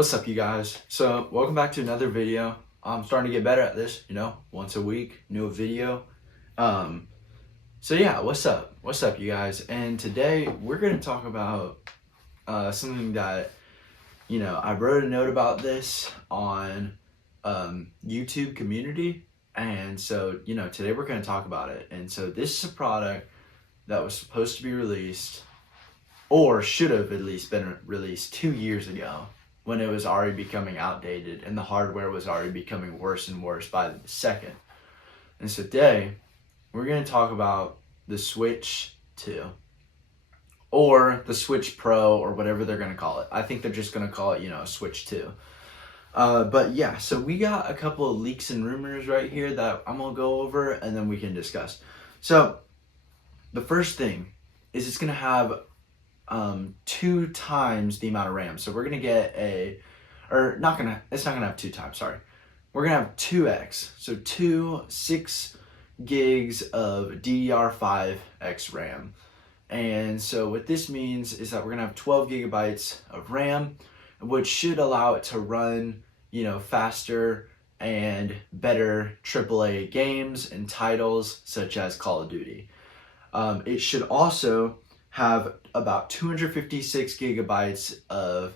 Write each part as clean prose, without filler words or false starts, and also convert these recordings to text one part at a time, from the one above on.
What's up, you guys? So welcome back to another video. I'm starting to get better at this, once a week, new video. So yeah, what's up? What's up, you guys? And today we're going to talk about something that, I wrote a note about this on YouTube community. And so, today we're going to talk about it. And so this is a product that was supposed to be released, or should have at least been released 2 years ago, when it was already becoming outdated and the hardware was already becoming worse and worse by the second. And so today, we're going to talk about the Switch 2, or the Switch Pro, or whatever they're going to call it. I think they're just going to call it, Switch 2. But yeah, so we got a couple of leaks and rumors right here that I'm going to go over, and then we can discuss. So, the first thing is it's going to have 2 times the amount of RAM. So we're gonna get it's not gonna have 2 times, sorry. We're gonna have 2x. So 6 gigs of DDR5X RAM. And so what this means is that we're gonna have 12 gigabytes of RAM, which should allow it to run, faster and better AAA games and titles such as Call of Duty. It should also have about 256 gigabytes of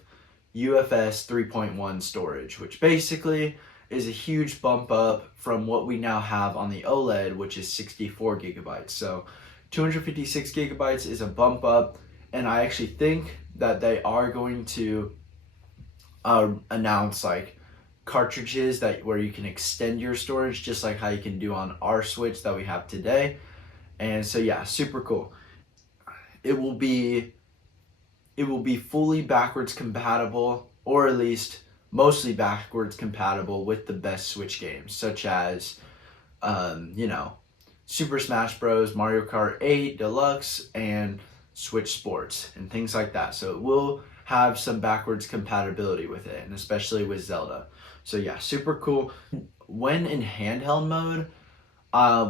UFS 3.1 storage, which basically is a huge bump up from what we now have on the OLED, which is 64 gigabytes. So 256 gigabytes is a bump up, and I actually think that they are going to announce like cartridges where you can extend your storage, just like how you can do on our Switch that we have today. And so yeah, super cool. It will be fully backwards compatible, or at least mostly backwards compatible with the best Switch games, such as, Super Smash Bros., Mario Kart 8 Deluxe, and Switch Sports, and things like that. So it will have some backwards compatibility with it, and especially with Zelda. So yeah, super cool. When in handheld mode,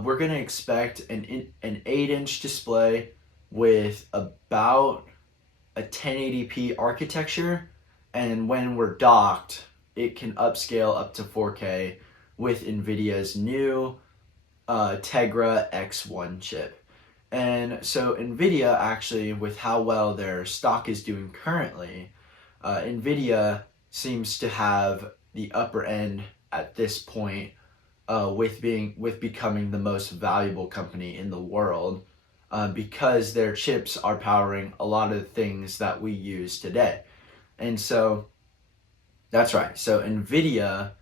we're going to expect an 8-inch display with about a 1080p architecture, and when we're docked, it can upscale up to 4K with NVIDIA's new Tegra X1 chip. And so NVIDIA, actually, with how well their stock is doing currently, NVIDIA seems to have the upper end at this point, with becoming the most valuable company in the world. Because their chips are powering a lot of the things that we use today. And so that's right. So NVIDIA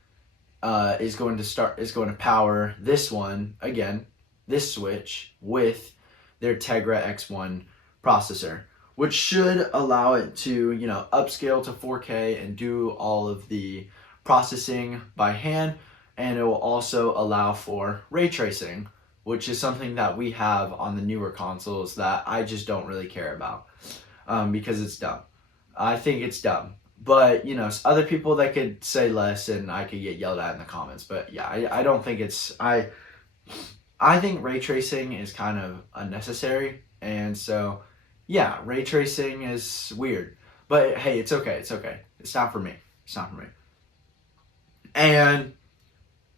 is going to power this one, again, this Switch, with their Tegra X1 processor, which should allow it to, upscale to 4K and do all of the processing by hand. And it will also allow for ray tracing, which is something that we have on the newer consoles that I just don't really care about, because it's dumb. I think it's dumb. But, other people that could say less and I could get yelled at in the comments. But yeah, I don't think it's... I think ray tracing is kind of unnecessary. And so, yeah, ray tracing is weird. But hey, it's okay. It's okay. It's not for me. It's not for me. And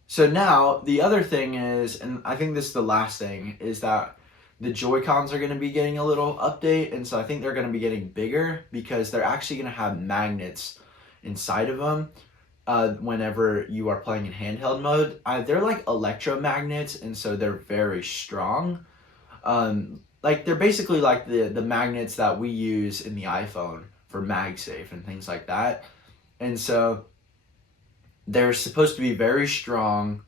so now, the other thing is, and I think this is the last thing, is that the Joy-Cons are going to be getting a little update, and so I think they're going to be getting bigger, because they're actually going to have magnets inside of them whenever you are playing in handheld mode. They're like electromagnets, and so they're very strong. They're basically like the magnets that we use in the iPhone for MagSafe and things like that. And so they're supposed to be very strong,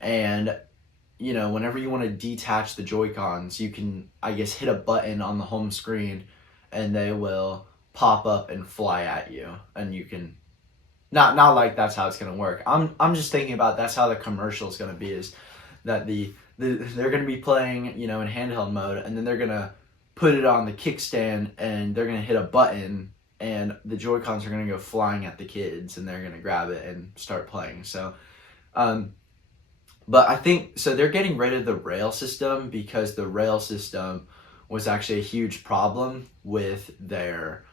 and whenever you want to detach the Joy-Cons, you can, I guess, hit a button on the home screen and they will pop up and fly at you, and you can not like that's how it's going to work. I'm just thinking about that's how the commercial is going to be, is that they're going to be playing, in handheld mode, and then they're going to put it on the kickstand and they're going to hit a button, and the Joy-Cons are going to go flying at the kids, and they're going to grab it and start playing. So, but I think, so they're getting rid of the rail system, because the rail system was actually a huge problem with their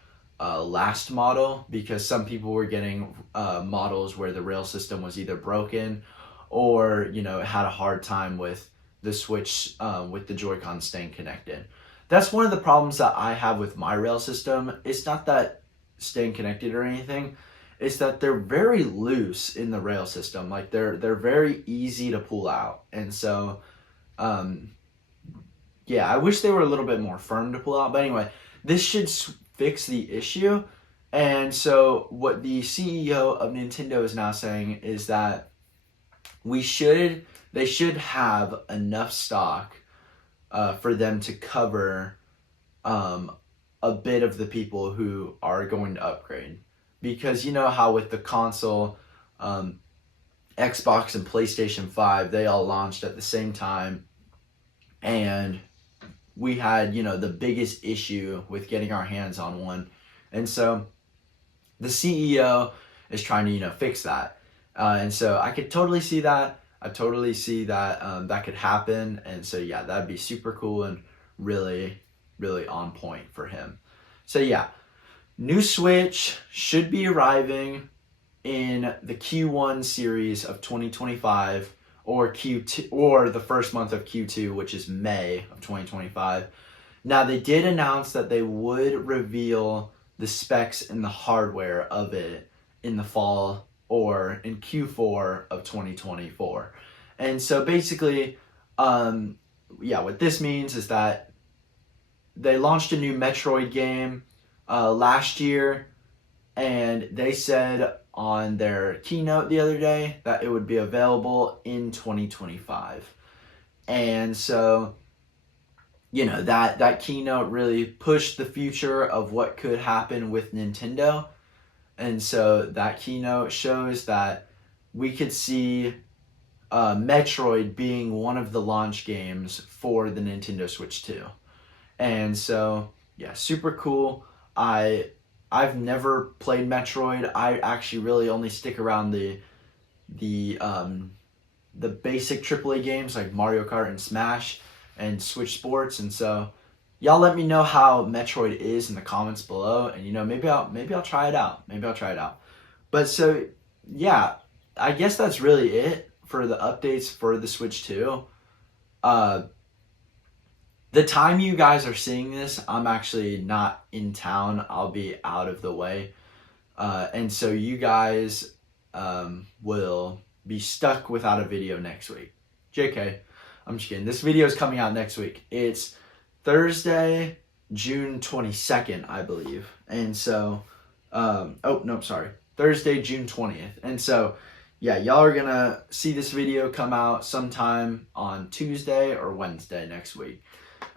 last model, because some people were getting models where the rail system was either broken or, you know, it had a hard time with the Switch with the Joy-Con staying connected. That's one of the problems that I have with my rail system. It's not that staying connected or anything. It's that they're very loose in the rail system. Like they're very easy to pull out. And so yeah, I wish they were a little bit more firm to pull out. But anyway, this should fix the issue. And so what the CEO of Nintendo is now saying is that they should have enough stock for them to cover a bit of the people who are going to upgrade. Because you know how with the console, Xbox and PlayStation 5, they all launched at the same time. And we had, you know, the biggest issue with getting our hands on one. And so the CEO is trying to, you know, fix that. And so I could totally see that. I totally see that that could happen. And so, yeah, that'd be super cool and really, really on point for him. So, yeah, new Switch should be arriving in the Q1 series of 2025 or Q2 or the first month of Q2, which is May of 2025. Now, they did announce that they would reveal the specs and the hardware of it in the fall or in Q4 of 2024. And so basically, what this means is that they launched a new Metroid game last year, and they said on their keynote the other day that it would be available in 2025. And so, you know, that keynote really pushed the future of what could happen with Nintendo. And so that keynote shows that we could see Metroid being one of the launch games for the Nintendo Switch 2. And so, yeah, super cool. I've never played Metroid. I actually really only stick around the basic AAA games like Mario Kart and Smash and Switch Sports. And so y'all let me know how Metroid is in the comments below, and you know, maybe I'll try it out. But so yeah, I guess that's really it for the updates for the Switch 2. The time you guys are seeing this, I'm actually not in town. I'll be out of the way. And so you guys will be stuck without a video next week. JK, I'm just kidding. This video is coming out next week. It's Thursday, June 22nd, I believe. And so, Thursday, June 20th. And so, yeah, y'all are gonna see this video come out sometime on Tuesday or Wednesday next week.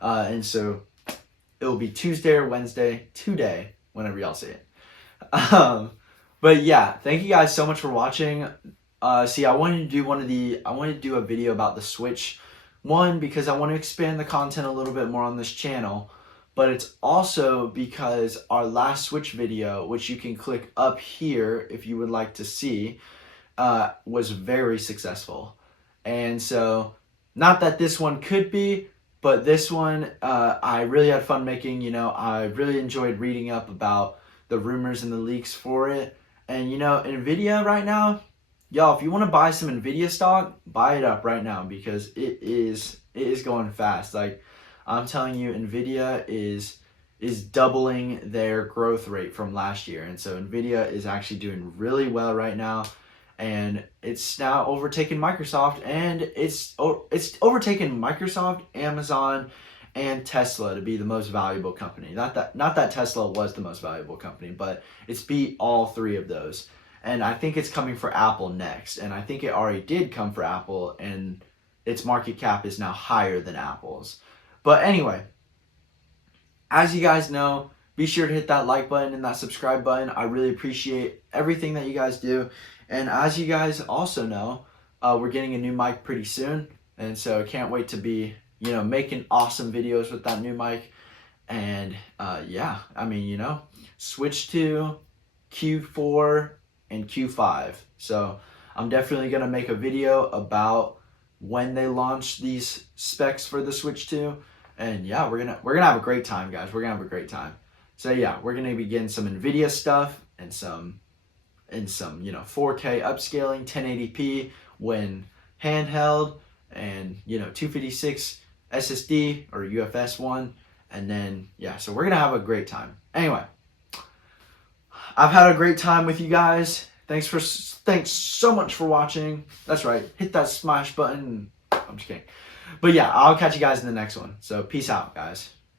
And so it'll be Tuesday or Wednesday today, whenever y'all see it. But yeah, thank you guys so much for watching. I wanted to do a video about the Switch. One, because I want to expand the content a little bit more on this channel, but it's also because our last Switch video, which you can click up here if you would like to see, was very successful. And so, not that this one could be, but this one, I really had fun making. You know, I really enjoyed reading up about the rumors and the leaks for it. And you know, NVIDIA right now, y'all, if you want to buy some NVIDIA stock, buy it up right now, because it is going fast. Like, I'm telling you, NVIDIA is doubling their growth rate from last year. And so NVIDIA is actually doing really well right now. And it's now overtaken Microsoft, and it's overtaken Microsoft, Amazon, and Tesla to be the most valuable company. Not that Tesla was the most valuable company, but it's beat all three of those. And I think it's coming for Apple next. And I think it already did come for Apple, and its market cap is now higher than Apple's. But anyway, as you guys know, be sure to hit that like button and that subscribe button. I really appreciate everything that you guys do. And as you guys also know, we're getting a new mic pretty soon. And so I can't wait to be, you know, making awesome videos with that new mic. And yeah, I mean, you know, Switch 2, Q4, and Q5. So I'm definitely going to make a video about when they launch these specs for the Switch 2. And yeah, we're gonna have a great time, guys. We're gonna have a great time. So yeah, we're gonna be getting some NVIDIA stuff and some 4K upscaling, 1080p when handheld, and 256 SSD or UFS one, and then yeah, so we're gonna have a great time. Anyway, I've had a great time with you guys. Thanks so much for watching. That's right, hit that smash button. I'm just kidding, but yeah, I'll catch you guys in the next one. So peace out, guys.